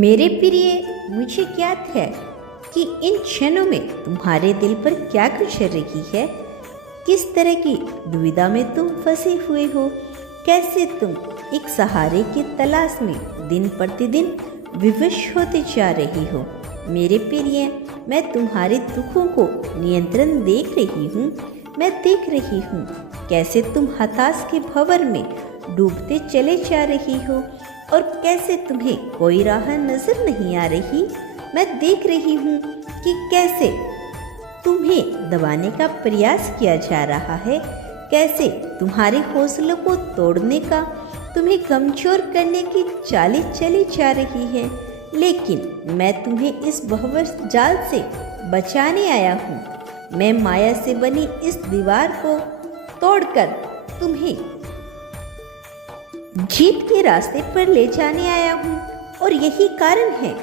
मेरे प्रिय, मुझे ज्ञात है कि इन क्षणों में तुम्हारे दिल पर क्या गुजर रही है। किस तरह की दुविधा में तुम फंसे हुए हो, कैसे तुम एक सहारे की तलाश में दिन प्रतिदिन विवश होते जा रही हो। मेरे प्रिय, मैं तुम्हारे दुखों को नियंत्रण देख रही हूँ। मैं देख रही हूँ कैसे तुम हताश के भंवर में डूबते चले जा रही हो और कैसे तुम्हें कोई राह नजर नहीं आ रही। मैं देख रही हूँ कि कैसे तुम्हें दबाने का प्रयास किया जा रहा है, कैसे तुम्हारे हौसलों को तोड़ने का, तुम्हें कमजोर करने की चालें चली जा रही है। लेकिन मैं तुम्हें इस भंवर जाल से बचाने आया हूँ। मैं माया से बनी इस दीवार को तोड़कर तुम्हें जीत के रास्ते पर ले जाने आया हूँ। और यही कारण है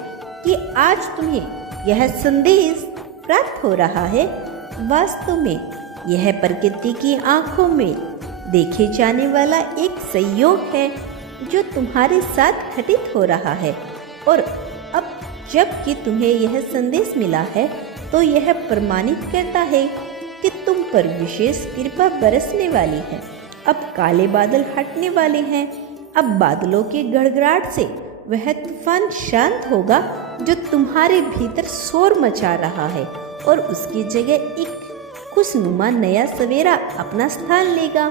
कि आज तुम्हें यह संदेश प्राप्त हो रहा है। वास्तव में यह प्रकृति की आंखों में देखे जाने वाला एक संयोग है जो तुम्हारे साथ घटित हो रहा है। और अब जबकि तुम्हें यह संदेश मिला है तो यह प्रमाणित करता है कि तुम पर विशेष कृपा बरसने वाली है। अब काले बादल हटने वाले हैं। अब बादलों के गड़गड़ाहट से वह तूफान शांत होगा जो तुम्हारे भीतर शोर मचा रहा है, और उसकी जगह एक खुशनुमा नया सवेरा अपना स्थान लेगा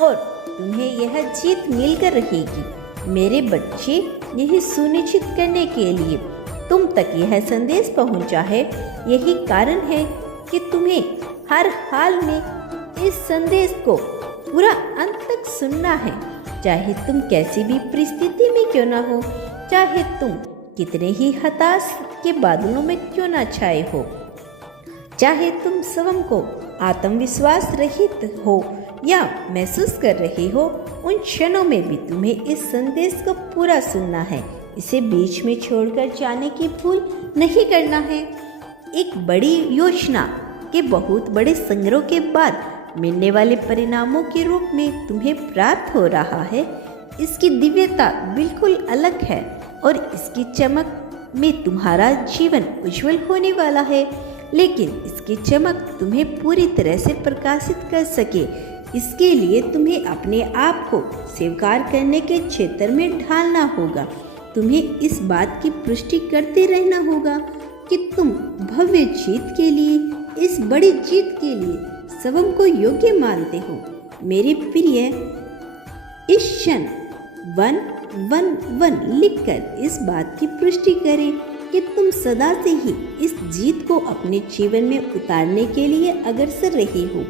और तुम्हें यह जीत मिलकर रहेगी। मेरे बच्चे, यही सुनिश्चित करने के लिए तुम तक यह संदेश पहुंचा है। यही कारण है कि तुम्हें हर हाल में इस संदेश को पूरा अंत तक सुनना है, चाहे तुम कैसी भी परिस्थिति में क्यों ना हो, चाहे तुम कितने ही हताश के बादलों में क्यों ना छाए हो, चाहे तुम स्वयं को आत्मविश्वास रहित हो या महसूस कर रहे हो। उन क्षणों में भी तुम्हें इस संदेश को पूरा सुनना है। इसे बीच में छोड़कर जाने की भूल नहीं करना है। एक बड़ी योजना के बहुत बड़े संग्रह के बाद मिलने वाले परिणामों के रूप में तुम्हें प्राप्त हो रहा है। इसकी दिव्यता बिल्कुल अलग है और इसकी चमक में तुम्हारा जीवन उज्जवल होने वाला है। लेकिन इसकी चमक तुम्हें पूरी तरह से प्रकाशित कर सके, इसके लिए तुम्हें अपने आप को स्वीकार करने के क्षेत्र में ढालना होगा। तुम्हें इस बात की पुष्टि करते रहना होगा कि तुम भव्य जीत के लिए, इस बड़ी जीत के लिए स्वयं को योग्य मानते हो। मेरे प्रिय, इस क्षण 111 लिखकर इस बात की पुष्टि करें कि तुम सदा से ही इस जीत को अपने जीवन में उतारने के लिए अग्रसर रहे हो।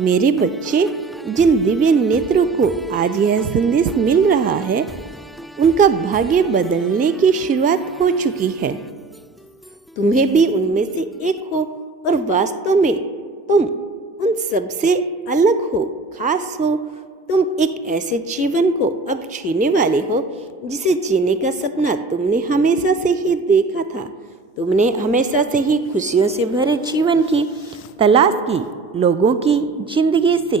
मेरे बच्चे, जिन दिव्य नेत्रों को आज यह संदेश मिल रहा है, उनका भाग्य बदलने की शुरुआत हो चुकी है। तुम्हें भी उनमें से एक हो और वास्तव में तुम उन सबसे अलग हो, खास हो। तुम एक ऐसे जीवन को अब जीने वाले हो जिसे जीने का सपना तुमने हमेशा से ही देखा था। तुमने हमेशा से ही खुशियों से भरे जीवन की तलाश की, लोगों की जिंदगी से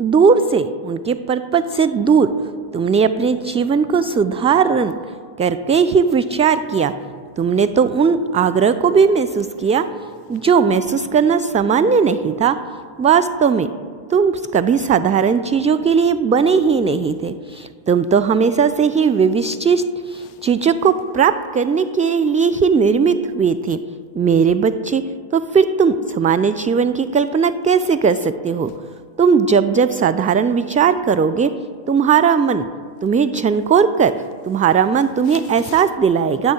दूर से, उनके पर्पज से दूर। तुमने अपने जीवन को सुधारण करके ही विचार किया। तुमने तो उन आग्रह को भी महसूस किया जो महसूस करना सामान्य नहीं था। वास्तव में तुम कभी साधारण चीज़ों के लिए बने ही नहीं थे। तुम तो हमेशा से ही विशिष्ट चीज़ों को प्राप्त करने के लिए ही निर्मित हुए थे। मेरे बच्चे, तो फिर तुम सामान्य जीवन की कल्पना कैसे कर सकते हो? तुम जब जब साधारण विचार करोगे, तुम्हारा मन तुम्हें झंकोर कर, तुम्हारा मन तुम्हें एहसास दिलाएगा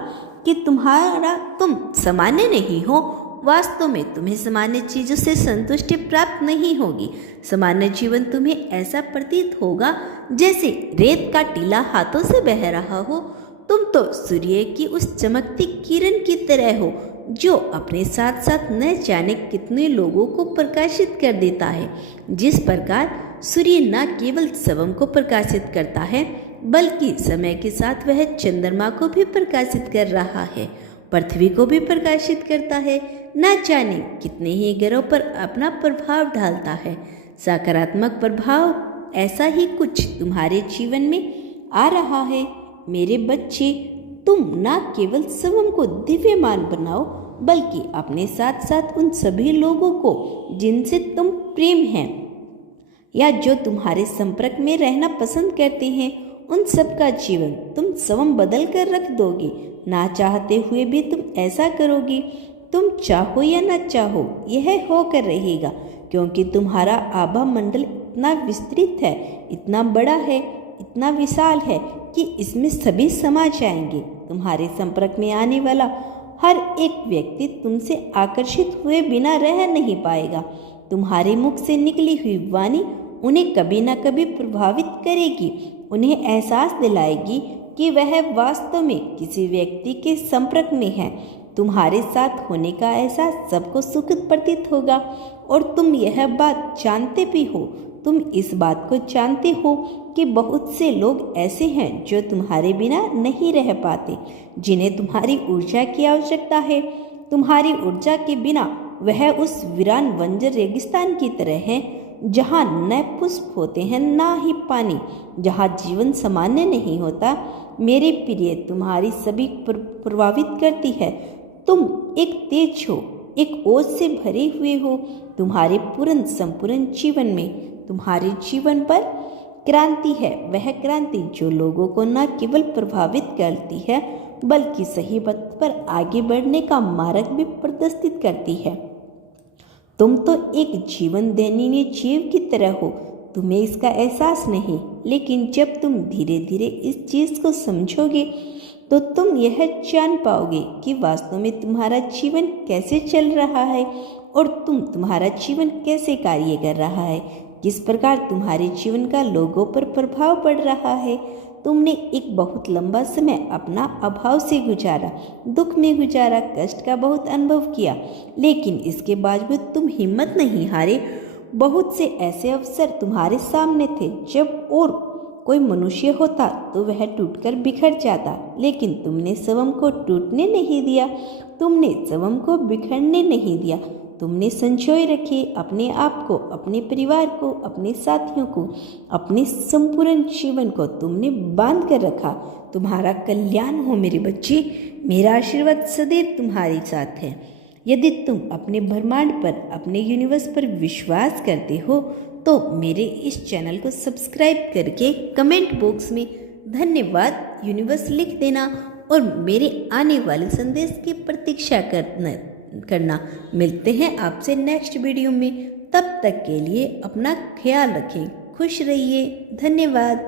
कि तुम सामान्य नहीं हो। वास्तव में तुम्हें सामान्य चीज़ों से संतुष्टि प्राप्त नहीं होगी। सामान्य जीवन तुम्हें ऐसा प्रतीत होगा जैसे रेत का टीला हाथों से बह रहा हो। तुम तो सूर्य की उस चमकती किरण की तरह हो जो अपने साथ साथ न जाने कितने लोगों को प्रकाशित कर देता है। जिस प्रकार सूर्य न केवल स्वयं को प्रकाशित करता है, बल्कि समय के साथ वह चंद्रमा को भी प्रकाशित कर रहा है, पृथ्वी को भी प्रकाशित करता है, न जाने कितने ही ग्रहों पर अपना प्रभाव डालता है। सकारात्मक प्रभाव ऐसा ही कुछ तुम्हारे जीवन में आ रहा है। मेरे बच्चे, तुम न केवल स्वयं को दिव्यमान बनाओ बल्कि अपने साथ साथ उन सभी लोगों को जिनसे तुम प्रेम है या जो तुम्हारे संपर्क में रहना पसंद करते हैं, उन सब का जीवन तुम स्वयं बदल कर रख दोगे। ना चाहते हुए भी तुम ऐसा करोगी। तुम चाहो या ना चाहो यह होकर रहेगा, क्योंकि तुम्हारा आभा मंडल इतना विस्तृत है, इतना बड़ा है, इतना विशाल है कि इसमें सभी समा जाएंगे। तुम्हारे संपर्क में आने वाला हर एक व्यक्ति तुमसे आकर्षित हुए बिना रह नहीं पाएगा। तुम्हारे मुख से निकली हुई वाणी उन्हें कभी न कभी प्रभावित करेगी, उन्हें एहसास दिलाएगी कि वह वास्तव में किसी व्यक्ति के संपर्क में है। तुम्हारे साथ होने का एहसास सबको सुखद प्रतीत होगा और तुम यह बात जानते भी हो। तुम इस बात को जानते हो कि बहुत से लोग ऐसे हैं जो तुम्हारे बिना नहीं रह पाते, जिन्हें तुम्हारी ऊर्जा की आवश्यकता है। तुम्हारी ऊर्जा के बिना वह उस वीरान बंजर रेगिस्तान की तरह है, जहाँ न पुष्प होते हैं ना ही पानी, जहाँ जीवन सामान्य नहीं होता। मेरे प्रिय, तुम्हारी सभी प्रभावित करती है। तुम एक तेज हो, एक ओज से भरे हुए हो। तुम्हारे पूर्ण संपूर्ण जीवन में तुम्हारे जीवन पर क्रांति है, वह क्रांति जो लोगों को न केवल प्रभावित करती है बल्कि सही पथ पर आगे बढ़ने का मार्ग भी प्रदर्शित करती है। तुम तो एक जीवन दैनीय जीव की तरह हो, तुम्हें इसका एहसास नहीं, लेकिन जब तुम धीरे धीरे इस चीज़ को समझोगे तो तुम यह जान पाओगे कि वास्तव में तुम्हारा जीवन कैसे चल रहा है और तुम्हारा जीवन कैसे कार्य कर रहा है, किस प्रकार तुम्हारे जीवन का लोगों पर प्रभाव पड़ रहा है। तुमने एक बहुत लंबा समय अपना अभाव से गुजारा, दुख में गुजारा, कष्ट का बहुत अनुभव किया, लेकिन इसके बावजूद तुम हिम्मत नहीं हारे। बहुत से ऐसे अवसर तुम्हारे सामने थे जब और कोई मनुष्य होता तो वह टूटकर बिखर जाता, लेकिन तुमने स्वयं को टूटने नहीं दिया, तुमने स्वयं को बिखरने नहीं दिया। तुमने संजोए रखे अपने आप को, अपने परिवार को, अपने साथियों को, अपने संपूर्ण जीवन को तुमने बांध कर रखा। तुम्हारा कल्याण हो मेरे बच्चे, मेरा आशीर्वाद सदैव तुम्हारे साथ है। यदि तुम अपने ब्रह्मांड पर, अपने यूनिवर्स पर विश्वास करते हो तो मेरे इस चैनल को सब्सक्राइब करके कमेंट बॉक्स में धन्यवाद यूनिवर्स लिख देना और मेरे आने वाले संदेश की प्रतीक्षा करना। मिलते हैं आपसे नेक्स्ट वीडियो में। तब तक के लिए अपना ख्याल रखें, खुश रहिए, धन्यवाद।